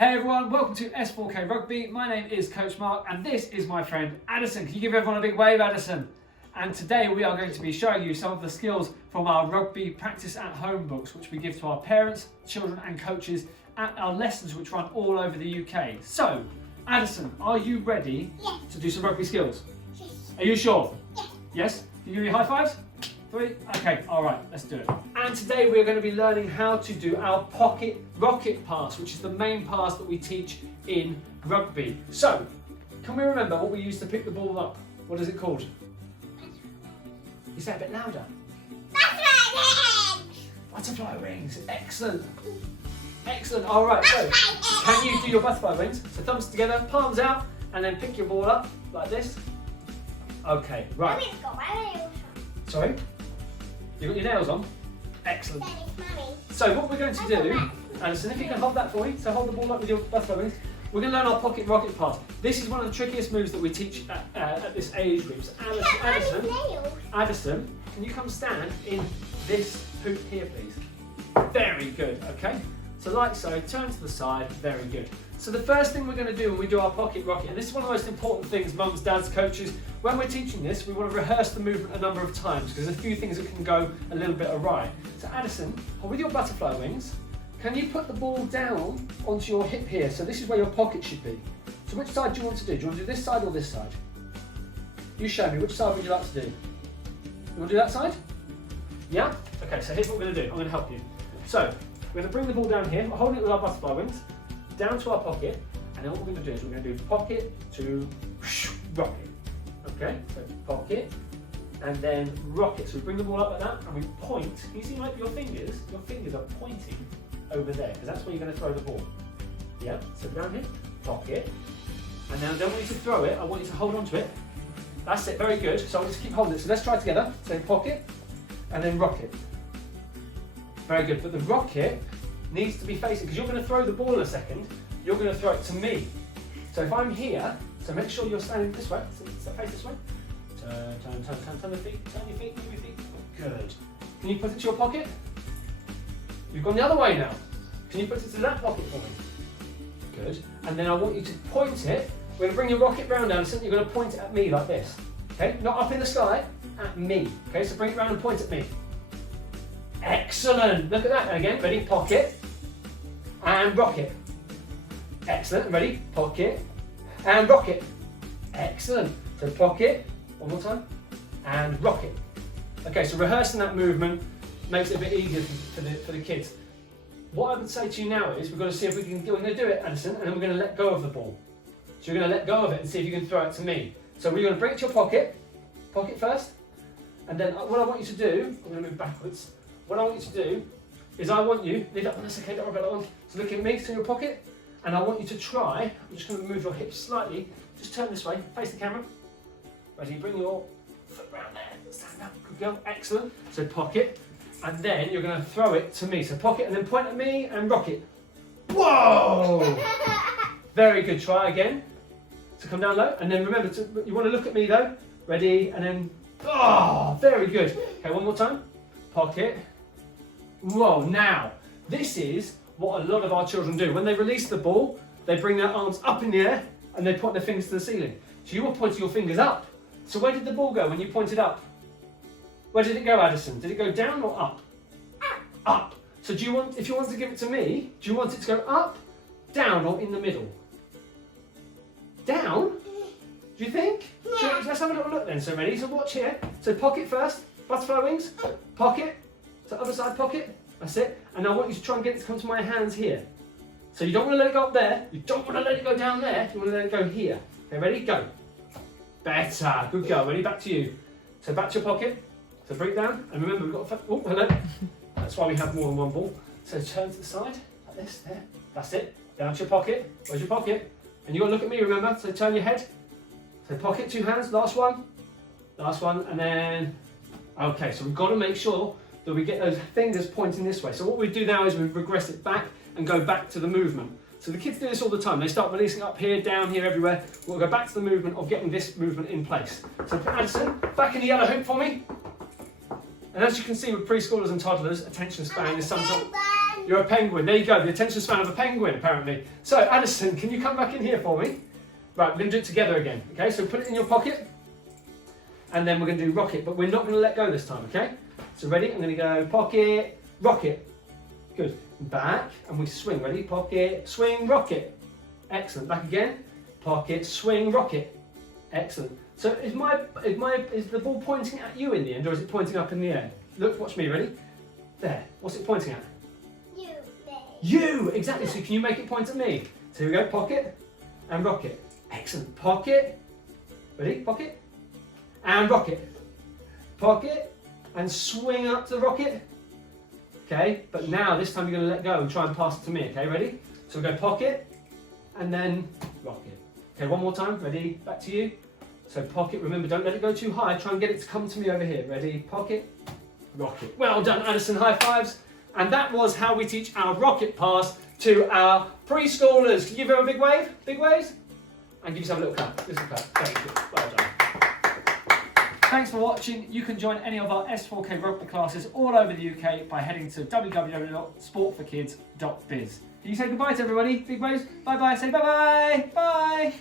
Hey everyone, welcome to S4K Rugby. My name is Coach Mark and this is my friend Addison. Can you give everyone a big wave, Addison? And today we are going to be showing you some of the skills from our rugby practice at home books, which we give to our parents, children and coaches at our lessons which run all over the UK. So, Addison, are you ready to do some rugby skills? Yes. Are you sure? Yes. Yes? Can you give me high fives? 3? Okay, alright, let's do it. And today we're going to be learning how to do our pocket rocket pass, which is the main pass that we teach in rugby. So, can we remember what we used to pick the ball up? What is it called? You say it a bit louder. Butterfly wings! Butterfly wings. Excellent. Excellent. Alright, so can you do your butterfly wings? So thumbs together, palms out, and then pick your ball up like this. Okay, right. Mummy's got my nails on. Sorry? You got your nails on? Excellent. That is Mummy. So what we're going to do, Addison, if you can hold that for me, so hold the ball up with your butterfly wings. We're going to learn our pocket rocket pass. This is one of the trickiest moves that we teach at this age group. So Addison, can you come stand in this hoop here, please? Very good, okay? So like so, turn to the side, very good. So the first thing we're going to do when we do our pocket rocket, and this is one of the most important things, mums, dads, coaches, when we're teaching this, we want to rehearse the movement a number of times because there's a few things that can go a little bit awry. So Addison, with your butterfly wings, can you put the ball down onto your hip here? So this is where your pocket should be. So which side do you want to do? Do you want to do this side or this side? You show me, which side would you like to do? You want to do that side? Yeah? Okay, so here's what we're going to do. I'm going to help you. So, we're going to bring the ball down here, we're holding it with our butterfly wings, down to our pocket, and then what we're going to do is we're going to do pocket to rocket. Okay, so pocket, and then rocket. So we bring the ball up like that, and we point. Can you see like your fingers? Your fingers are pointing over there, because that's where you're going to throw the ball. Yeah, so down here, pocket, and then I don't want you to throw it, I want you to hold on to it. That's it, very good. So I want you to keep holding it. So let's try it together. So pocket, and then rocket. Very good, but the rocket needs to be facing, because you're going to throw the ball in a second, you're going to throw it to me. So if I'm here, so make sure you're standing this way, so face this way. Turn the feet, turn your feet, move your feet. Good. Can you put it to your pocket? You've gone the other way now. Can you put it to that pocket for me? Good. And then I want you to point it. We're going to bring your rocket round down, so you're going to point it at me like this. Okay, not up in the sky, at me. Okay, so bring it round and point at me. Excellent. Look at that. And again, ready? Pocket and rocket. Excellent. Ready? Pocket and rocket. Excellent. So pocket, one more time, and rocket. Okay, so rehearsing that movement makes it a bit easier for the kids. What I would say to you now is we're going to see if we're going to do it, Addison, and then we're going to let go of the ball. So you're going to let go of it and see if you can throw it to me. So we're going to bring it to your pocket first, and then what I want you to do, I'm going to move backwards. What I want you to do is I want you, leave that one, that's okay, don't worry about that one. So look at me, to your pocket, and I want you to try, I'm just going to move your hips slightly, just turn this way, face the camera. Ready, bring your foot round there, stand up, good girl, excellent. So pocket, and then you're going to throw it to me. So pocket and then point at me and rocket. Whoa! Very good, try again. So come down low, and then remember, you want to look at me though. Ready, and then, oh, very good. Okay, one more time, pocket. Whoa, now, this is what a lot of our children do. When they release the ball, they bring their arms up in the air and they point their fingers to the ceiling. So you were pointing your fingers up. So where did the ball go when you pointed up? Where did it go, Addison? Did it go down or up? Up. So do you want, if you wanted to give it to me, do you want it to go up, down or in the middle? Down? Do you think? So let's have a little look then. So ready? So watch here. So pocket first, butterfly wings, pocket. So other side pocket, that's it. And I want you to try and get it to come to my hands here. So you don't want to let it go up there, you don't want to let it go down there, you want to let it go here. Okay, ready? Go. Better, good girl. Ready? Back to you. So back to your pocket. So bring it down, and remember we've got, oh, hello. That's why we have more than one ball. So turn to the side, like this, there. That's it. Down to your pocket. Where's your pocket? And you got to look at me, remember? So turn your head. So pocket, 2 hands, last one, and then, okay, so we've got to make sure that we get those fingers pointing this way. So what we do now is we regress it back and go back to the movement. So the kids do this all the time. They start releasing up here, down here, everywhere. We'll go back to the movement of getting this movement in place. So Addison, back in the yellow hoop for me. And as you can see with preschoolers and toddlers, attention span is sometimes... You're a penguin. There you go. The attention span of a penguin, apparently. So, Addison, can you come back in here for me? Right, we're going to do it together again. Okay, so put it in your pocket. And then we're going to do rocket, but we're not going to let go this time, okay? So ready? I'm going to go pocket, rocket. Good. Back, and we swing. Ready? Pocket, swing, rocket. Excellent. Back again. Pocket, swing, rocket. Excellent. So is the ball pointing at you in the end, or is it pointing up in the air? Look, watch me. Ready? There. What's it pointing at? You, me. You! Exactly. So can you make it point at me? So here we go. Pocket and rocket. Excellent. Pocket. Ready? Pocket. And rocket. Pocket. And swing up to the rocket. Okay, but now this time you're going to let go and try and pass it to me. Okay, ready? So we'll go pocket and then rocket. Okay, one more time. Ready? Back to you. So pocket, remember, don't let it go too high. Try and get it to come to me over here. Ready? Pocket, rocket. Well done, Addison. High fives. And that was how we teach our rocket pass to our preschoolers. Can you give them a big wave? Big waves? And give yourself a little clap. This is a clap. Very good. Well done. Thanks for watching. You can join any of our S4K rugby classes all over the UK by heading to www.sportforkids.biz. Can you say goodbye to everybody? Big waves. Bye-bye. Say bye-bye. Bye.